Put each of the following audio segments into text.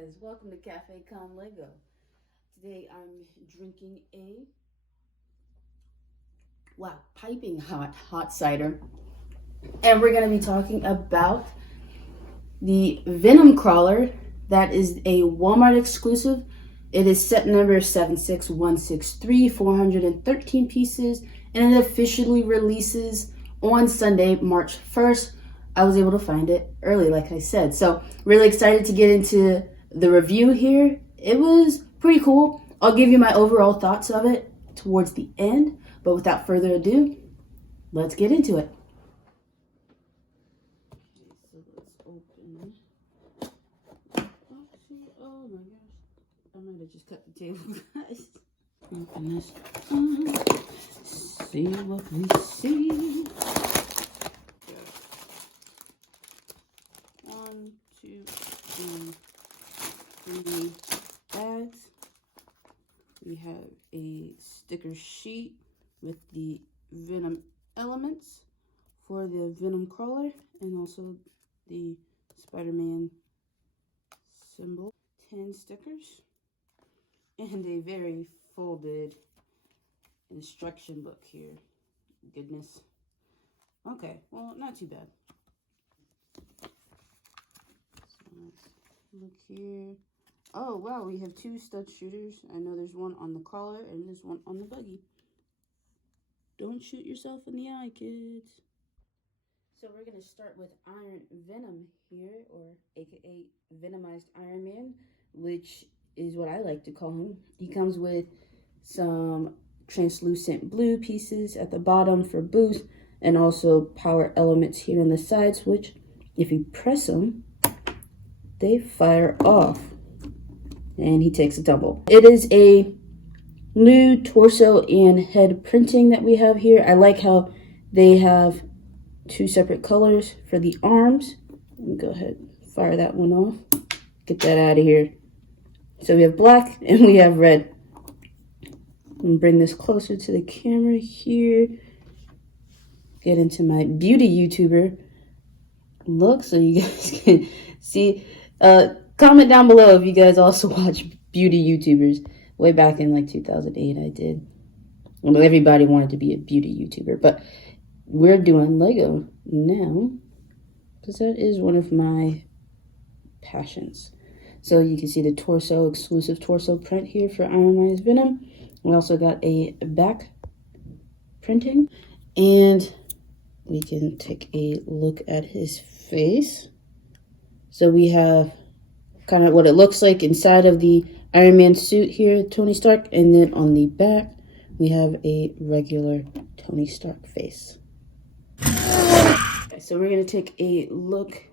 guys, welcome to Cafe Con Lego. Today I'm drinking a piping hot cider, and we're going to be talking about the Venom crawler. That is a Walmart exclusive. It is set number 76163, 413 pieces, and it officially releases on Sunday, March 1st. I was able to find it early, like I said. So really excited to get into the review here. It was pretty cool. I'll give you my overall thoughts of it towards the end. But without further ado, let's get into it. So let's open it. Oh my gosh. I might have just cut the table, guys. Open this up. See what we see. 1, 2, 3 bags. We have a sticker sheet with the Venom elements for the Venom crawler and also the Spider-Man symbol. 10 stickers and a very folded instruction book here. Goodness. Okay, well, not too bad. Let's look here. Oh, wow, we have 2 stud shooters. I know there's one on the collar and there's one on the buggy. Don't shoot yourself in the eye, kids. So we're going to start with Iron Venom here, or aka Venomized Iron Man, which is what I like to call him. He comes with some translucent blue pieces at the bottom for boost, and also power elements here on the sides, which if you press them, they fire off, and he takes a double. It is a new torso and head printing that we have here. I like how they have 2 separate colors for the arms. Let me go ahead and fire that one off. Get that out of here. So we have black and we have red. I'm bring this closer to the camera here. Get into my beauty YouTuber look so you guys can see. Comment down below if you guys also watch beauty YouTubers. Way back in like 2008 I did. Well, everybody wanted to be a beauty YouTuber, but we're doing Lego now because that is one of my passions. So you can see the torso, exclusive torso print here for Ironized Venom. We also got a back printing, and we can take a look at his face. So we have kind of what it looks like inside of the Iron Man suit here, Tony Stark, and then on the back we have a regular Tony Stark face. Okay, so we're going to take a look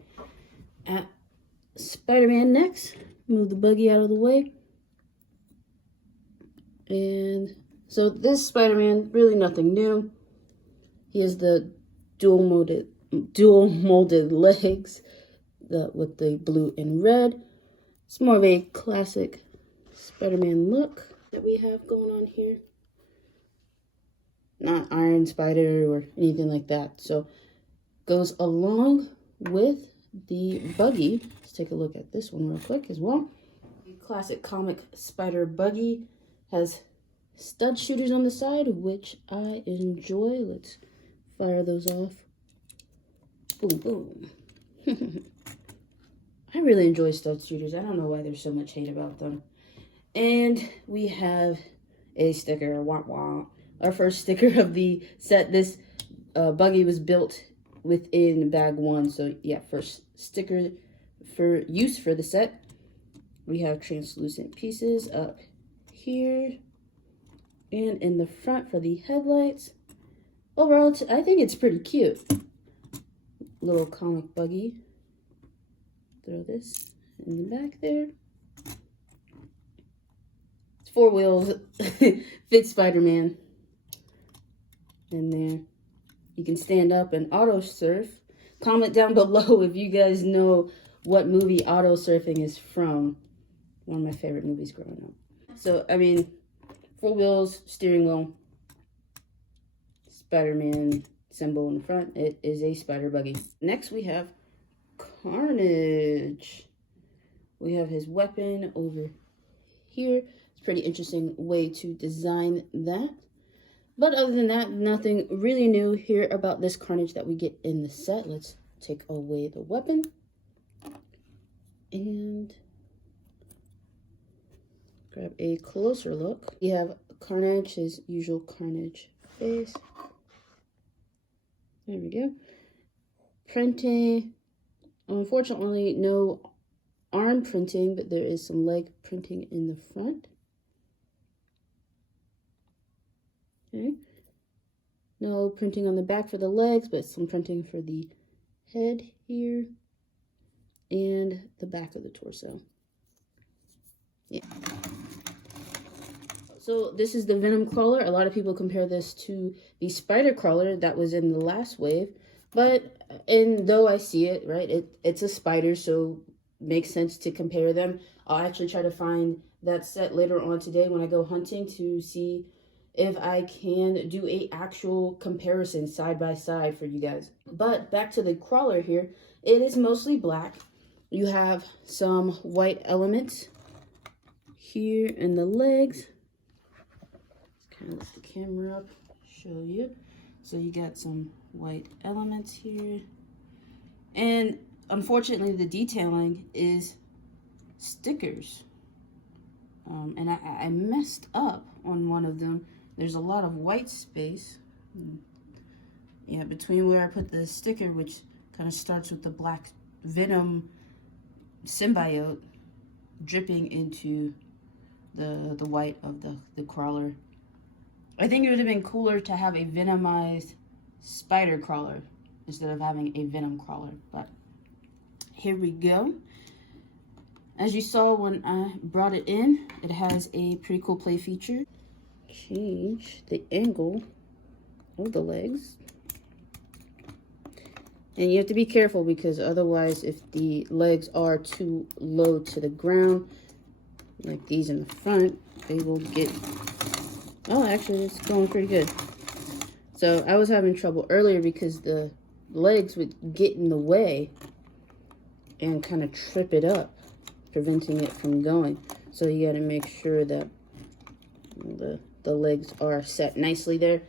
at Spider-Man next. Move the buggy out of the way. And so this Spider-Man, really nothing new. He has the dual molded legs with the blue and red. It's more of a classic Spider-Man look that we have going on here. Not Iron Spider or anything like that. So goes along with the buggy. Let's take a look at this one real quick as well. The classic comic Spider buggy has stud shooters on the side, which I enjoy. Let's fire those off. Boom, boom. I really enjoy stud shooters. I don't know why there's so much hate about them. And we have a sticker, wah wah. Our first sticker of the set. This buggy was built within bag 1. So yeah, first sticker for use for the set. We have translucent pieces up here and in the front for the headlights. Overall, I think it's pretty cute. Little comic buggy. Throw this in the back there. It's 4 wheels. Fits Spider-Man in there. You can stand up and auto surf. Comment down below if you guys know what movie auto surfing is from. One of my favorite movies growing up. So, I mean, 4 wheels, steering wheel, Spider-Man symbol in the front. It is a spider buggy. Next we have Carnage. We have his weapon over here. It's a pretty interesting way to design that. But other than that, nothing really new here about this Carnage that we get in the set. Let's take away the weapon. And grab a closer look. We have Carnage, his usual Carnage face. There we go. Printing. Unfortunately, no arm printing, but there is some leg printing in the front. Okay. No printing on the back for the legs, but some printing for the head here and the back of the torso. Yeah. So this is the Venom crawler. A lot of people compare this to the spider crawler that was in the last wave. But, and though I see it, right, it's a spider, so makes sense to compare them. I'll actually try to find that set later on today when I go hunting to see if I can do a actual comparison side by side for you guys. But back to the crawler here, it is mostly black. You have some white elements here in the legs. Let's kind of lift the camera up, show you. So you got some white elements here. And unfortunately, the detailing is stickers. And I messed up on one of them. There's a lot of white space. Yeah, between where I put the sticker, which kind of starts with the black Venom symbiote dripping into the white of the crawler. I think it would have been cooler to have a Venomized spider crawler instead of having a Venom crawler. But here we go. As you saw when I brought it in, it has a pretty cool play feature. Change the angle of the legs. And you have to be careful because otherwise if the legs are too low to the ground, like these in the front, they will get... Oh, actually, it's going pretty good. So I was having trouble earlier because the legs would get in the way and kind of trip it up, preventing it from going. So you got to make sure that the legs are set nicely there.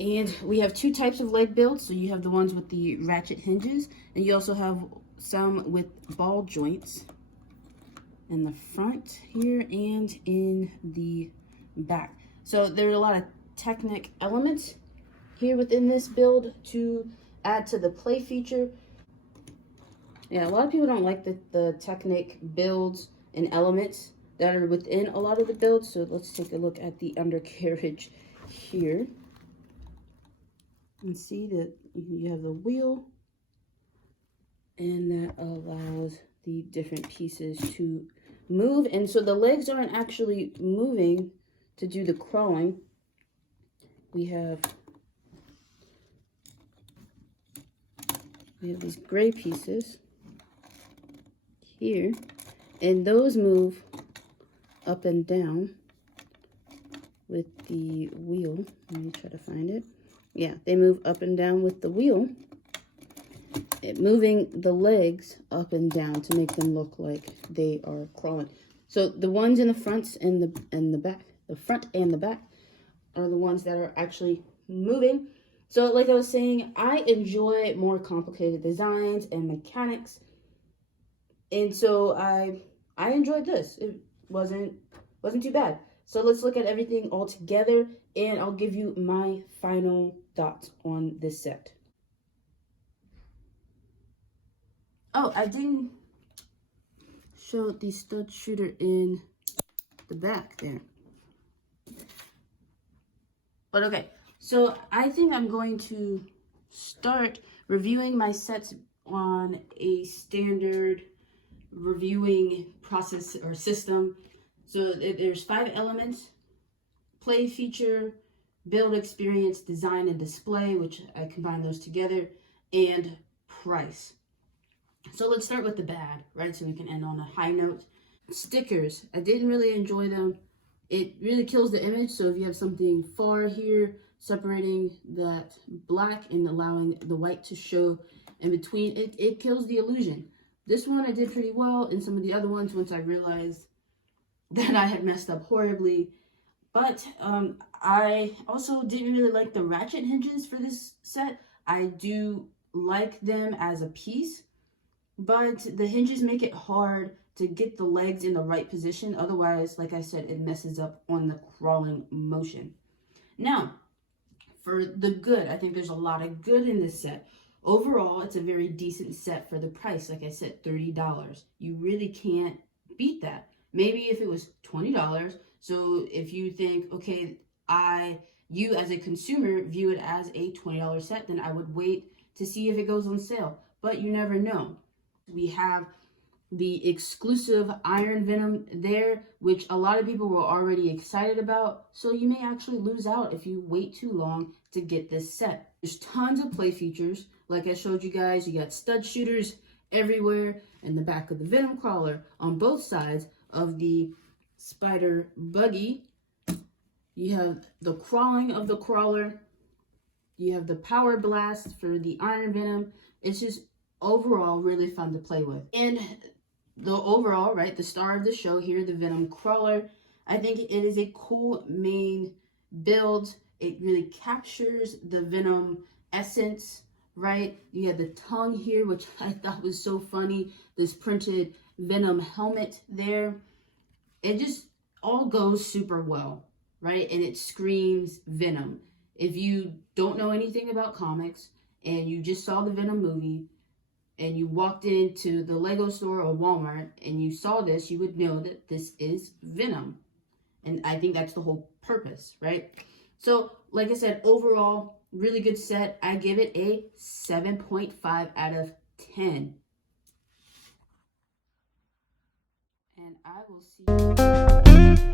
And we have two types of leg builds. So you have the ones with the ratchet hinges, and you also have some with ball joints in the front here and in the back. So there's a lot of Technic elements here within this build to add to the play feature. Yeah, a lot of people don't like the Technic builds and elements that are within a lot of the builds. So let's take a look at the undercarriage here. And see that you have the wheel, and that allows the different pieces to move. And so the legs aren't actually moving to do the crawling. We have these gray pieces here, and those move up and down with the wheel. Let me try to find it. Yeah, they move up and down with the wheel, moving the legs up and down to make them look like they are crawling. So the ones in the front and the back, the front and the back, are the ones that are actually moving. So like I was saying, I enjoy more complicated designs and mechanics, and so I enjoyed this. It wasn't too bad. So let's look at everything all together, and I'll give you my final thoughts on this set. Oh, I didn't show the stud shooter in the back there. But okay, so I think I'm going to start reviewing my sets on a standard reviewing process or system. So there's 5 elements: play feature, build experience, design and display, which I combine those together, and price. So let's start with the bad, right? So we can end on a high note. Stickers, I didn't really enjoy them. It really kills the image. So if you have something far here, separating that black and allowing the white to show in between, it kills the illusion. This one I did pretty well, and some of the other ones once I realized that I had messed up horribly. But I also didn't really like the ratchet hinges for this set. I do like them as a piece, but the hinges make it hard to get the legs in the right position. Otherwise, like I said, it messes up on the crawling motion. Now, for the good, I think there's a lot of good in this set. Overall, it's a very decent set for the price. Like I said, $30. You really can't beat that. Maybe if it was $20. So if you think, okay, you as a consumer view it as a $20 set, then I would wait to see if it goes on sale. But you never know. We have the exclusive Iron Venom there, which a lot of people were already excited about. So you may actually lose out if you wait too long to get this set. There's tons of play features. Like I showed you guys, you got stud shooters everywhere in the back of the Venom crawler on both sides of the spider buggy. You have the crawling of the crawler. You have the power blast for the Iron Venom. It's just overall really fun to play with. And the overall, right, the star of the show here, the Venom crawler, I think it is a cool main build. It really captures the Venom essence, right? You have the tongue here, which I thought was so funny. This printed Venom helmet there. It just all goes super well, right? And it screams Venom. If you don't know anything about comics and you just saw the Venom movie and you walked into the Lego store or Walmart and you saw this, you would know that this is Venom. And I think that's the whole purpose, right? So, like I said, overall, really good set. I give it a 7.5 out of 10. And I will see you.